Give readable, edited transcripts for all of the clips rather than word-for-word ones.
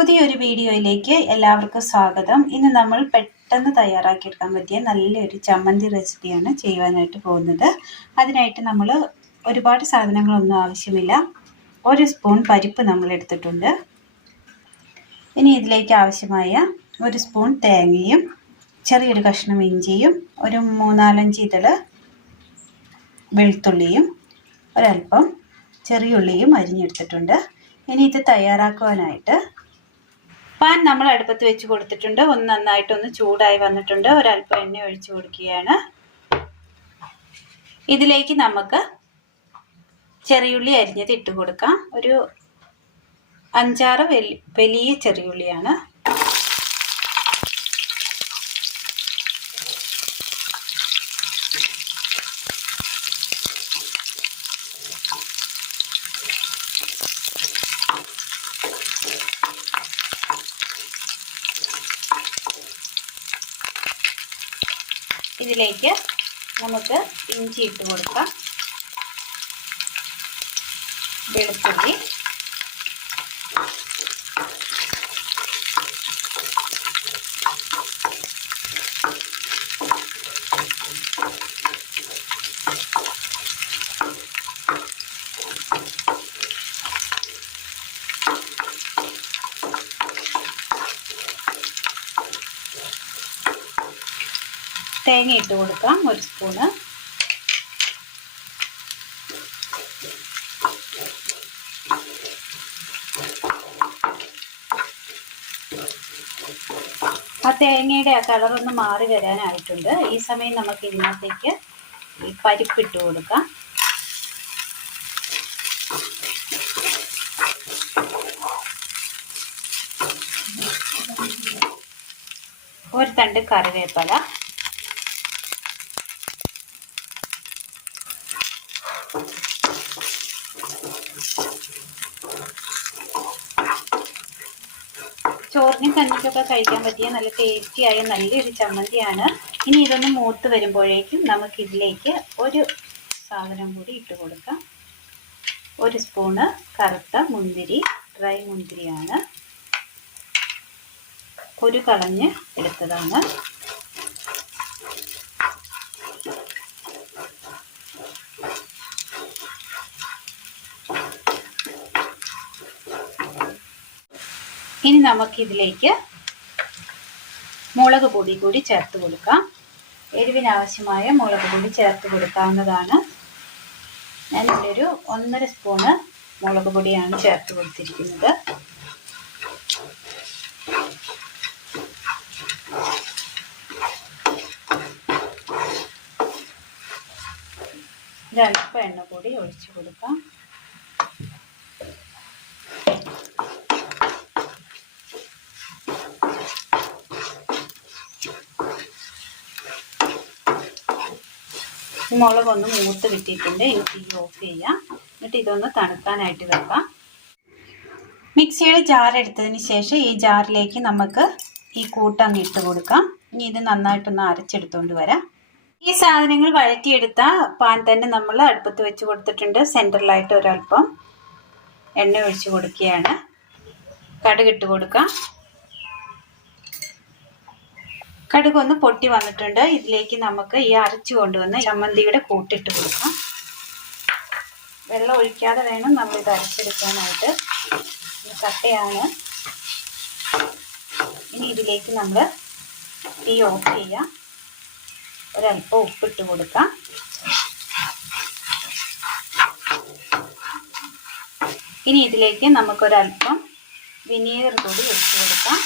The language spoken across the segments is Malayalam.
പുതിയൊരു വീഡിയോയിലേക്ക് എല്ലാവർക്കും സ്വാഗതം. ഇന്ന് നമ്മൾ പെട്ടെന്ന് തയ്യാറാക്കിയെടുക്കാൻ പറ്റിയ നല്ലൊരു ചമ്മന്തി റെസിപ്പിയാണ് ചെയ്യുവാനായിട്ട് പോകുന്നത്. അതിനായിട്ട് നമ്മൾ ഒരുപാട് സാധനങ്ങളൊന്നും ആവശ്യമില്ല. 1 സ്പൂൺ പരിപ്പ് നമ്മൾ എടുത്തിട്ടുണ്ട്. ഇനി ഇതിലേക്ക് ആവശ്യമായ 1 സ്പൂൺ തേങ്ങയും ചെറിയൊരു കഷ്ണം ഇഞ്ചിയും ഒരു 3-4 ഇതൾ വെളുത്തുള്ളിയും ഒരൽപ്പം ചെറിയുള്ളിയും അരിഞ്ഞെടുത്തിട്ടുണ്ട്. ഇനി ഇത് തയ്യാറാക്കുവാനായിട്ട് പാൻ നമ്മൾ അടുപ്പത്ത് വെച്ച് കൊടുത്തിട്ടുണ്ട്. നന്നായിട്ടൊന്ന് ചൂടായി വന്നിട്ടുണ്ട്. ഒരൽപ്പം എണ്ണ ഒഴിച്ചു കൊടുക്കുകയാണ്. ഇതിലേക്ക് നമുക്ക് ചെറിയുള്ളി അരിഞ്ഞത് ഇട്ട് കൊടുക്കാം. ഒരു 5-6 വലിയ ചെറിയുള്ളിയാണ്. ഇതിലേക്ക് നമുക്ക് ഇഞ്ചി ഇട്ട് കൊടുക്കാം, വെളുത്തുള്ളി, തേങ്ങ ഇട്ട് കൊടുക്കാം 1 സ്പൂണ്. ആ തേങ്ങയുടെ ആ കളറൊന്ന് മാറി വരാനായിട്ടുണ്ട്. ഈ സമയം നമുക്ക് ഇതിനകത്തേക്ക് ഈ പരിപ്പിട്ട് കൊടുക്കാം. ഒരു തണ്ട് കറിവേപ്പില, ചോറിനും കഞ്ഞിക്കൊക്കെ കഴിക്കാൻ പറ്റിയ നല്ല ടേസ്റ്റിയായ നല്ലൊരു ചമ്മന്തിയാണ്. ഇനി ഇതൊന്ന് മൂത്ത് വരുമ്പോഴേക്കും നമുക്കിതിലേക്ക് ഒരു സാധനം കൂടി ഇട്ട് കൊടുക്കാം. 1 സ്പൂണ് കറുത്ത മുന്തിരി, ഡ്രൈ മുന്തിരിയാണ്, കുരു കളഞ്ഞ് എടുത്തതാണ്. ഇനി നമുക്കിതിലേക്ക് മുളക് പൊടി കൂടി ചേർത്ത് കൊടുക്കാം. എരിവിനാവശ്യമായ മുളക് പൊടി ചേർത്ത് കൊടുക്കാവുന്നതാണ്. ഞാനിവിടെ ഒരു 1.5 സ്പൂണ് മുളക് പൊടിയാണ് ചേർത്ത് കൊടുത്തിരിക്കുന്നത്. ഒരൽപ്പം എണ്ണ കൂടി ഒഴിച്ചു കൊടുക്കാം. മുളകൊന്ന് മൂത്ത് കിട്ടിയിട്ടുണ്ട്. ഇനി തീ ഓഫ് ചെയ്യാം. എന്നിട്ട് ഇതൊന്ന് തണുക്കാനായിട്ട് വെക്കാം. മിക്സിയുടെ ജാർ എടുത്തതിന് ശേഷം ഈ ജാറിലേക്ക് നമുക്ക് ഈ കൂട്ടങ്ങ് ഇട്ട് കൊടുക്കാം. ഇനി ഇത് നന്നായിട്ടൊന്ന് അരച്ചെടുത്തുകൊണ്ട് വരാം. ഈ സാധനങ്ങൾ വഴറ്റിയെടുത്ത പാൻ തന്നെ നമ്മൾ അടുപ്പത്ത് വെച്ച് കൊടുത്തിട്ടുണ്ട്. സെൻറ്ററിലായിട്ട് ഒരൽപ്പം എണ്ണ ഒഴിച്ച് കൊടുക്കുകയാണ്. കടുകിട്ട് കൊടുക്കാം. കടുകൊന്ന് പൊട്ടി വന്നിട്ടുണ്ട്. ഇതിലേക്ക് നമുക്ക് ഈ അരച്ചു കൊണ്ടുവന്ന് ചമ്മന്തിയുടെ കൂട്ടിട്ട് കൊടുക്കാം. വെള്ളം ഒഴിക്കാതെ വേണം നമ്മളിത് അരച്ചെടുക്കാനായിട്ട്. കട്ടയാണ്. ഇനി ഇതിലേക്ക് നമ്മൾ തീ ഓഫ് ചെയ്യാം. ഒരൽപ്പം ഉപ്പിട്ട് കൊടുക്കാം. ഇനി ഇതിലേക്ക് നമുക്കൊരൽപ്പം വിനീഗർ കൂടി ഒഴിച്ചു കൊടുക്കാം.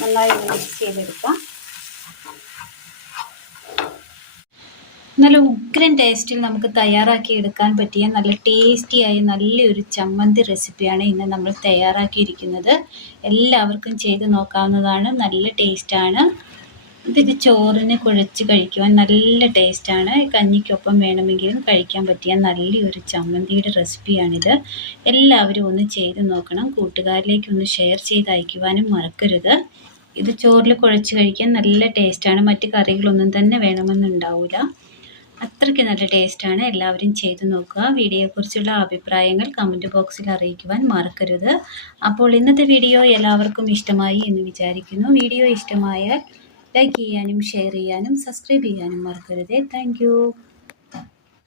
നന്നായി ഒന്ന് മിക്സ് ചെയ്തെടുക്കാം. നല്ല ഉഗ്രൻ ടേസ്റ്റിൽ നമുക്ക് തയ്യാറാക്കി എടുക്കാൻ പറ്റിയ നല്ല ടേസ്റ്റിയായ നല്ലൊരു ചമ്മന്തി റെസിപ്പിയാണ് ഇന്ന് നമ്മൾ തയ്യാറാക്കിയിരിക്കുന്നത്. എല്ലാവർക്കും ചെയ്ത് നോക്കാവുന്നതാണ്. നല്ല ടേസ്റ്റാണ്. ഇത് ചോറിന് കുഴച്ച് കഴിക്കുവാൻ നല്ല ടേസ്റ്റാണ്. കഞ്ഞിക്കൊപ്പം വേണമെങ്കിലും കഴിക്കാൻ പറ്റിയ നല്ലൊരു ചമ്മന്തിയുടെ റെസിപ്പിയാണിത്. എല്ലാവരും ഒന്ന് ചെയ്ത് നോക്കണം. കൂട്ടുകാരിലേക്ക് ഒന്ന് ഷെയർ ചെയ്ത് അയക്കുവാനും മറക്കരുത്. ഇത് ചോറിൽ കുഴച്ച് കഴിക്കാൻ നല്ല ടേസ്റ്റാണ്. മറ്റ് കറികളൊന്നും തന്നെ വേണമെന്നുണ്ടാവില്ല. അത്രയ്ക്ക് നല്ല ടേസ്റ്റാണ്. എല്ലാവരും ചെയ്തു നോക്കുക. വീഡിയോയെക്കുറിച്ചുള്ള അഭിപ്രായങ്ങൾ കമൻറ്റ് ബോക്സിൽ അറിയിക്കുവാൻ മറക്കരുത്. അപ്പോൾ ഇന്നത്തെ വീഡിയോ എല്ലാവർക്കും ഇഷ്ടമായി എന്ന് വിചാരിക്കുന്നു. വീഡിയോ ഇഷ്ടമായാൽ ലൈക്ക് ചെയ്യാനും ഷെയർ ചെയ്യാനും സബ്സ്ക്രൈബ് ചെയ്യാനും മറക്കരുത്. താങ്ക്